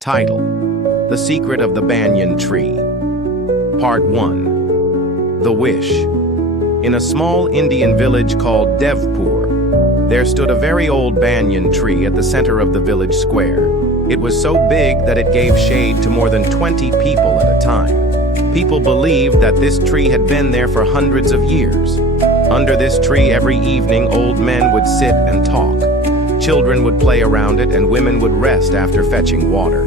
Title: The Secret of the Banyan Tree. Part 1. The Wish. In a small Indian village called Devpur, there stood a very old banyan tree at the center of the village square. It was so big that it gave shade to more than 20 people at a time. People believed that this tree had been there for hundreds of years. Under this tree every evening old men would sit and talk. Children would play around it and women would rest after fetching water.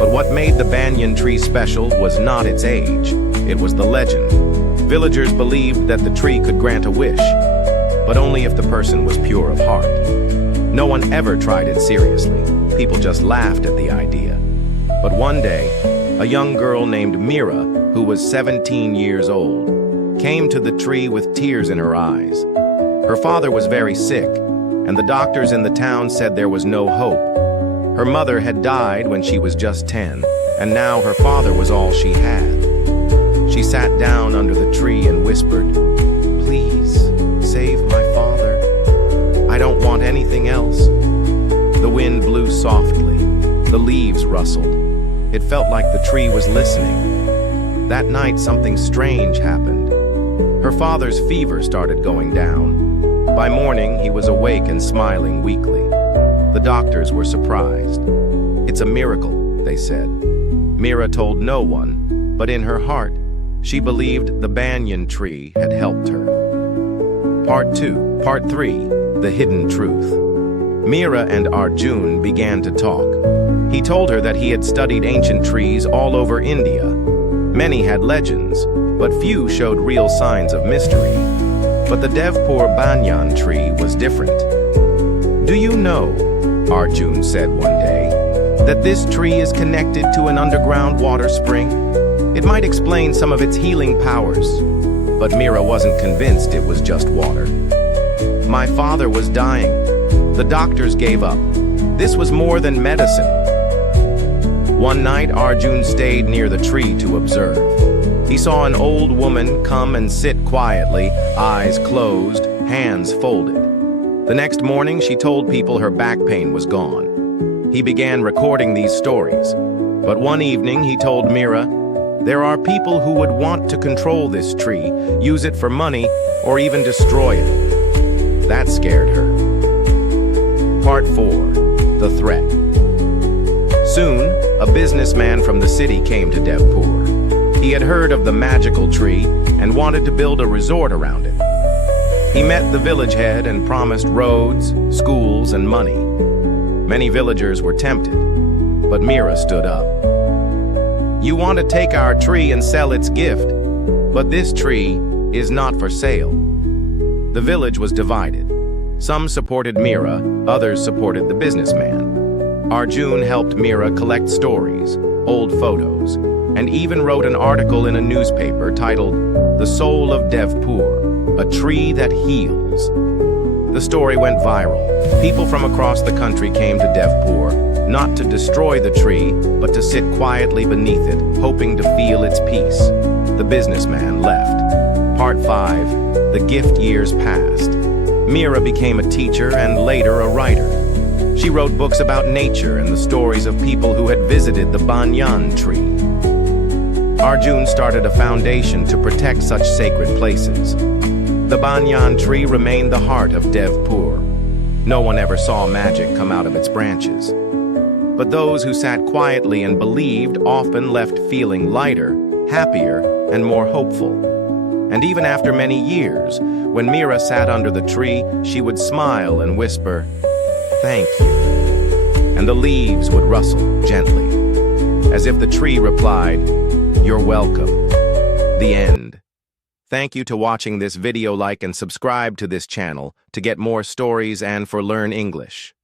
But what made the banyan tree special was not its age, it was the legend. Villagers believed that the tree could grant a wish, but only if the person was pure of heart. No one ever tried it seriously. People just laughed at the idea. But one day, a young girl named Mira, who was 17 years old, came to the tree with tears in her eyes. Her father was very sick, and the doctors in the town said there was no hope. Her mother had died when she was just 10, and now her father was all she had. She sat down under the tree and whispered, "Please, save my father. I don't want anything else." The wind blew softly. The leaves rustled. It felt like the tree was listening. That night, something strange happened. Her father's fever started going down. By morning, he was awake and smiling weakly. The doctors were surprised. "It's a miracle," they said. Mira told no one, but in her heart, she believed the banyan tree had helped her. Part 3, The Hidden Truth. Mira and Arjun began to talk. He told her that he had studied ancient trees all over India. Many had legends, but few showed real signs of mystery. But the Devpur banyan tree was different. "Do you know," Arjun said one day, "that this tree is connected to an underground water spring? It might explain some of its healing powers." But Mira wasn't convinced it was just water. "My father was dying. The doctors gave up. This was more than medicine." One night, Arjun stayed near the tree to observe. He saw an old woman come and sit quietly, eyes closed, hands folded. The next morning, she told people her back pain was gone. He began recording these stories. But one evening, he told Mira, "There are people who would want to control this tree, use it for money, or even destroy it." That scared her. Part 4. The Threat. Soon, a businessman from the city came to Devpur. He had heard of the magical tree and wanted to build a resort around it. He met the village head and promised roads, schools, and money. Many villagers were tempted, but Mira stood up. "You want to take our tree and sell its gift, but this tree is not for sale." The village was divided. Some supported Mira, others supported the businessman. Arjun helped Mira collect stories, old photos, and even wrote an article in a newspaper titled "The Soul of Devpur, a Tree That Heals." The story went viral. People from across the country came to Devpur, not to destroy the tree, but to sit quietly beneath it, hoping to feel its peace. The businessman left. Part 5. The Gift Years Passed. Mira became a teacher and later a writer. She wrote books about nature and the stories of people who had visited the banyan tree. Arjun started a foundation to protect such sacred places. The banyan tree remained the heart of Devpur. No one ever saw magic come out of its branches. But those who sat quietly and believed often left feeling lighter, happier, and more hopeful. And even after many years, when Mira sat under the tree, she would smile and whisper, "Thank you." And the leaves would rustle gently, as if the tree replied, "You're welcome." The end. Thank you to watching this video. Like and subscribe to this channel to get more stories and for Learn English.